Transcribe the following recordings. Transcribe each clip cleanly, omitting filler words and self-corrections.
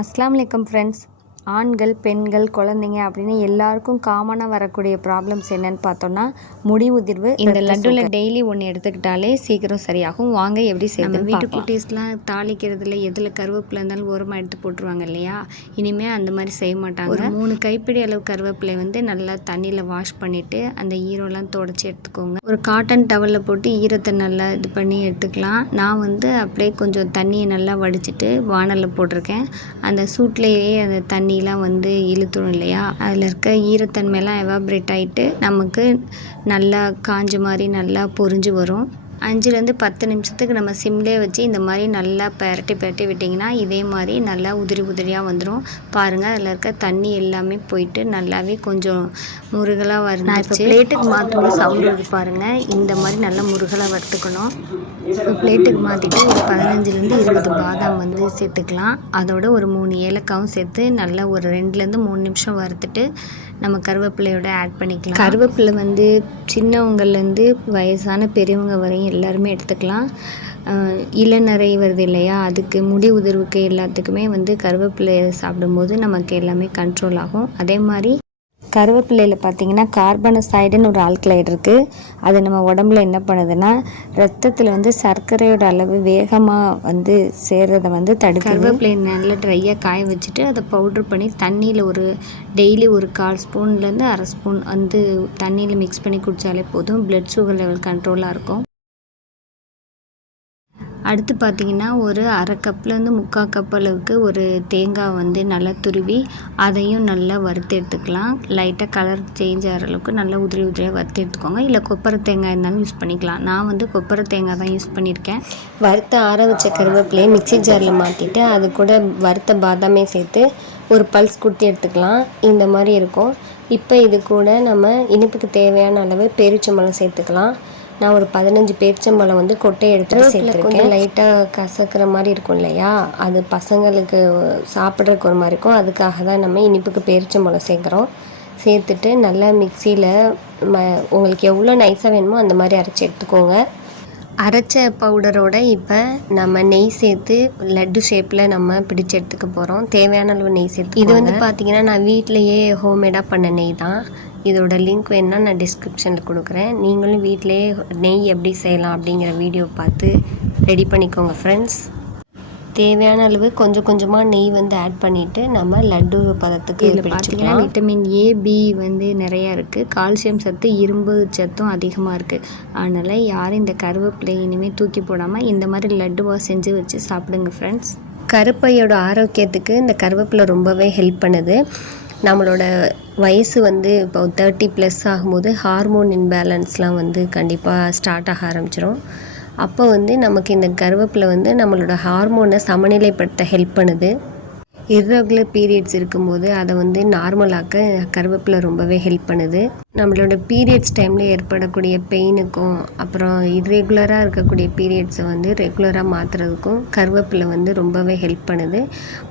அஸ்ஸலாமு அலைக்கும் ஃப்ரெண்ட்ஸ். ஆண்கள், பெண்கள், குழந்தைங்க அப்படின்னு எல்லாருக்கும் காமனாக வரக்கூடிய ப்ராப்ளம்ஸ் என்னன்னு பார்த்தோன்னா முடி உதிர்வு. இந்த லட்டுவில் டெய்லி ஒன்று எடுத்துக்கிட்டாலே சீக்கிரம் சரியாகும். வாங்க எப்படி செய்யணும். வீட்டு குட்டீஸ்லாம் தாளிக்கிறதுல எதில் கருவேப்பிலை இருந்தாலும் ஓரமாக எடுத்து போட்டுருவாங்க இல்லையா? இனிமேல் அந்த மாதிரி செய்ய மாட்டாங்க. ஒரு 3 கைப்பிடி அளவு கருவேப்பிலை வந்து நல்லா தண்ணியில் வாஷ் பண்ணிவிட்டு அந்த ஈரம்லாம் தொடச்சி எடுத்துக்கோங்க. ஒரு காட்டன் டவலில் போட்டு ஈரத்தை நல்லா இது பண்ணி எடுத்துக்கலாம். நான் வந்து அப்படியே கொஞ்சம் தண்ணியை நல்லா வடிச்சிட்டு வானலில் போட்டிருக்கேன். அந்த சூட்லேயே அந்த தண்ணியெலாம் வந்து இழுத்துடும் இல்லையா? அதில் இருக்க ஈரத்தன்மையெல்லாம் எவாப்ரேட் ஆகிட்டு நமக்கு நல்லா காஞ்ச மாதிரி நல்லா பொரிஞ்சு வரும். 5லேருந்து 10 நிமிஷத்துக்கு நம்ம சிம்லேயே வச்சு இந்த மாதிரி நல்லா பெரட்டி விட்டிங்கன்னா இதே மாதிரி நல்லா உதிரியாக வந்துடும். பாருங்கள், அதில் இருக்க தண்ணி எல்லாமே போயிட்டு நல்லாவே கொஞ்சம் முருகலாக வந்துச்சு. பிளேட்டுக்கு மாற்றோட சவுண்டு வருது பாருங்கள். இந்த மாதிரி நல்லா முருகலாக வறுத்துக்கணும். பிளேட்டுக்கு மாற்றிட்டு ஒரு 15லேருந்து 20 பாதாம் வந்து சேர்த்துக்கலாம். அதோட ஒரு 3 ஏலக்காவும் சேர்த்து நல்லா ஒரு 2லேருந்து 3 நிமிஷம் வறுத்துட்டு நம்ம கருவேப்பிலையோட ஆட் பண்ணிக்கலாம். கருவேப்பிலை வந்து சின்னவங்கலேருந்து வயசான பெரியவங்க வரையும் எல்லாருமே எடுத்துக்கலாம். இளநரை வருது இல்லையா? அதுக்கு முடி உதிர்வுக்கு எல்லாத்துக்குமே வந்து கருவேப்பிலை சாப்பிடும்போது நமக்கு எல்லாமே கண்ட்ரோல் ஆகும். அதே மாதிரி கருவேப்பிலையில் பார்த்திங்கன்னா கார்பனசைடுன்னு ஒரு ஆல்கலைடு இருக்குது. அது நம்ம உடம்புல என்ன பண்ணுதுன்னா ரத்தத்தில் வந்து சர்க்கரையோட அளவு வேகமாக வந்து சேர்றதை வந்து தடுக்குது. கருவேப்பிலையை நல்லா ட்ரையாக காய வச்சுட்டு அதை பவுட்ரு பண்ணி தண்ணியில் டெய்லி ஒரு 1/4 ஸ்பூன்லேருந்து 1/2 ஸ்பூன் வந்து தண்ணியில் மிக்ஸ் பண்ணி குடித்தாலே போதும். பிளட் சுகர் லெவல் கண்ட்ரோலாக இருக்கும். அடுத்து பார்த்திங்கன்னா ஒரு 1/2 கப்லேருந்து 3/4 கப் அளவுக்கு ஒரு தேங்காய் வந்து நல்லா துருவி அதையும் நல்லா வறுத்து எடுத்துக்கலாம். லைட்டாக கலர் சேஞ்ச் ஆகிற அளவுக்கு நல்லா உதிரியாக வறுத்து எடுத்துக்கோங்க. இல்லை கொப்பரை தேங்காய் இருந்தாலும் யூஸ் பண்ணிக்கலாம். நான் வந்து கொப்பரை தேங்காய் தான் யூஸ் பண்ணியிருக்கேன். வறுத்த ஆற வச்ச கருவேப்பிலையை மிக்ஸி ஜாரில் மாற்றிட்டு அது கூட வறுத்த பாதாமே சேர்த்து ஒரு பல்ஸ் கொடுத்து எடுத்துக்கலாம். இந்த மாதிரி இருக்கும். இப்போ இது கூட நம்ம இனிப்புக்கு தேவையான அளவு பேரிச்சம்பழம் சேர்த்துக்கலாம். நான் ஒரு 15 பேரிச்சம்பழம் வந்து கொட்டையை எடுத்து சேர்த்துருக்கேன். லைட்டாக கசக்கிற மாதிரி இருக்கும் இல்லையா? அது பசங்களுக்கு சாப்பிட்றதுக்கு ஒரு மாதிரி இருக்கும். அதுக்காக தான் நம்ம இனிப்புக்கு பேரிச்சம்பழம் சேர்க்குறோம். சேர்த்துட்டு நல்லா மிக்சியில் உங்களுக்கு எவ்வளோ நைஸாக வேணுமோ அந்த மாதிரி அரைச்சி எடுத்துக்கோங்க. அரைச்ச பவுடரோட இப்போ நம்ம நெய் சேர்த்து லட்டு ஷேப்பில் நம்ம பிடிச்சி எடுத்துக்க போகிறோம். தேவையான அளவு நெய் சேர்த்து. இது வந்து பார்த்திங்கன்னா நான் வீட்டிலையே ஹோம்மேடாக பண்ண நெய் தான். இதோட லிங்க் வேணுன்னா நான் டிஸ்கிரிப்ஷனில் கொடுக்குறேன். நீங்களும் வீட்டிலே நெய் எப்படி செய்யலாம் அப்படிங்கிற வீடியோ பார்த்து ரெடி பண்ணிக்கோங்க ஃப்ரெண்ட்ஸ். தேவையான அளவு கொஞ்சமாக நெய் வந்து ஆட் பண்ணிவிட்டு நம்ம லட்டு பதத்துக்கு பிடிச்சிக்கலாம். விட்டமின் ஏ, பி வந்து நிறையா இருக்குது. கால்சியம் சத்து, இரும்பு சத்தும் அதிகமாக இருக்குது. அதனால் யாரும் இந்த கருவேப்பிலை இனிமேல் தூக்கி போடாமல் இந்த மாதிரி லட்டுவாக செஞ்சு வச்சு சாப்பிடுங்க ஃப்ரெண்ட்ஸ். கருப்பையோட ஆரோக்கியத்துக்கு இந்த கருவேப்பிலை ரொம்பவே ஹெல்ப் பண்ணுது. நம்மளோட வயசு வந்து இப்போ 30+ ஆகும்போது ஹார்மோன் இன்பேலன்ஸ்லாம் வந்து கண்டிப்பாக ஸ்டார்ட் ஆக ஆரம்பிச்சிடும். அப்போ வந்து நமக்கு இந்த கருவேப்பிலை வந்து நம்மளோட ஹார்மோனை சமநிலைப்படுத்த ஹெல்ப் பண்ணுது. இர்ரெகுலர் பீரியட்ஸ் இருக்கும்போது அதை வந்து நார்மலாக்க கருவேப்பிலை ரொம்பவே ஹெல்ப் பண்ணுது. நம்மளோட பீரியட்ஸ் டைமில் ஏற்படக்கூடிய பெயினுக்கும் அப்புறம் இர்ரெகுலராக இருக்கக்கூடிய பீரியட்ஸை வந்து ரெகுலராக மாற்றுறதுக்கும் கருவேப்பிலை வந்து ரொம்பவே ஹெல்ப் பண்ணுது.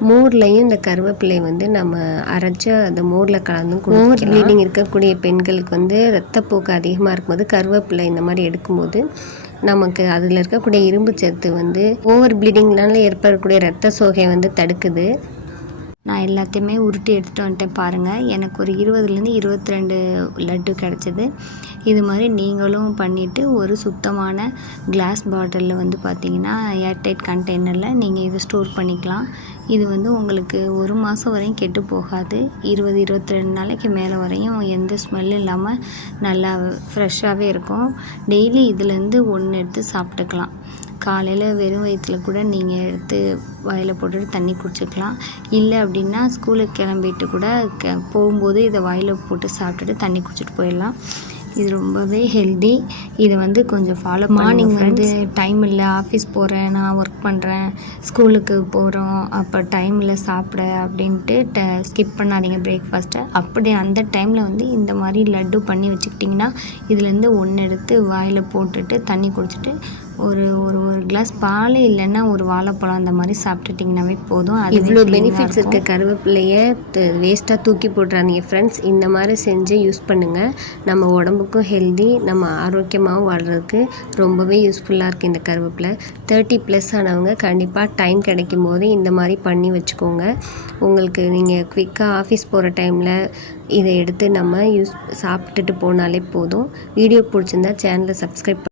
மோர்லையும் இந்த கருவேப்பிலை வந்து நம்ம அரைச்சி அந்த மோரில் கலந்து மோர் ப்ளீடிங் இருக்கக்கூடிய பெண்களுக்கு வந்து ரத்தப்போக்கு அதிகமாக இருக்கும்போது கருவேப்பிலை இந்த மாதிரி எடுக்கும்போது நமக்கு அதில் இருக்கக்கூடிய இரும்பு சத்து வந்து ஓவர் ப்ளீடிங்னால ஏற்படக்கூடிய ரத்த சோகை வந்து தடுக்குது. நான் எல்லாத்தையுமே உருட்டி எடுத்துகிட்டு வந்துட்டேன் பாருங்கள். எனக்கு ஒரு 20லேருந்து 22 லட்டு கிடச்சிது. இது மாதிரி நீங்களும் பண்ணிவிட்டு ஒரு சுத்தமான கிளாஸ் பாட்டிலில் வந்து பார்த்திங்கன்னா ஏர்டைட் கண்டெய்னரில் நீங்கள் இதை ஸ்டோர் பண்ணிக்கலாம். இது வந்து உங்களுக்கு 1 மாதம் வரையும் கெட்டு போகாது. 20-22 நாளைக்கு மேலே வரையும் எந்த ஸ்மெல்லும் இல்லாமல் நல்லா ஃப்ரெஷ்ஷாகவே இருக்கும். டெய்லி இதுலேருந்து 1 எடுத்து சாப்பிட்டுக்கலாம். காலையில் வெறும் வயிற்றில் கூட நீங்கள் எடுத்து வாயில் போட்டுட்டு தண்ணி குடிச்சிக்கலாம். இல்லை அப்படின்னா ஸ்கூலுக்கு கிளம்பிட்டு கூட போகும்போது இதை வாயில் போட்டு சாப்பிட்டுட்டு தண்ணி குடிச்சிட்டு போயிடலாம். இது ரொம்பவே ஹெல்தி. இதை வந்து கொஞ்சம் ஃபாலோ மார்னிங் வந்து டைம் இல்லை, ஆஃபீஸ் போகிறேன், நான் ஒர்க் பண்ணுறேன், ஸ்கூலுக்கு போகிறோம், அப்போ டைம் இல்லை சாப்பிட அப்படின்ட்டு ஸ்கிப் பண்ணாதீங்க பிரேக்ஃபாஸ்ட்டை. அப்படி அந்த டைமில் வந்து இந்த மாதிரி லட்டு பண்ணி வச்சுக்கிட்டிங்கன்னா இதுலேருந்து 1 எடுத்து வாயில் போட்டுட்டு தண்ணி குடிச்சிட்டு ஒரு ஒரு ஒரு கிளாஸ் பால் இல்லைன்னா ஒரு வாழைப்பழம் அந்த மாதிரி சாப்பிட்டுட்டிங்கனாவே போதும். அது இவ்வளோ பெனிஃபிட்ஸ் இருக்க கருவேப்பிலையை வேஸ்ட்டாக தூக்கி போட்டுறாதீங்க ஃப்ரெண்ட்ஸ். இந்த மாதிரி செஞ்சு யூஸ் பண்ணுங்கள். நம்ம உடம்புக்கும் ஹெல்தி, நம்ம ஆரோக்கியமாகவும் வாழ்கிறதுக்கு ரொம்பவே யூஸ்ஃபுல்லாக இருக்குது இந்த கருவேப்பிலை. 30+ ஆனவங்க கண்டிப்பாக டைம் கிடைக்கும் போது இந்த மாதிரி பண்ணி வச்சுக்கோங்க. உங்களுக்கு நீங்கள் குவிக்காக ஆஃபீஸ் போகிற டைமில் இதை எடுத்து நம்ம சாப்பிட்டுட்டு போனாலே போதும். வீடியோ பிடிச்சிருந்தா சேனலை சப்ஸ்கிரைப்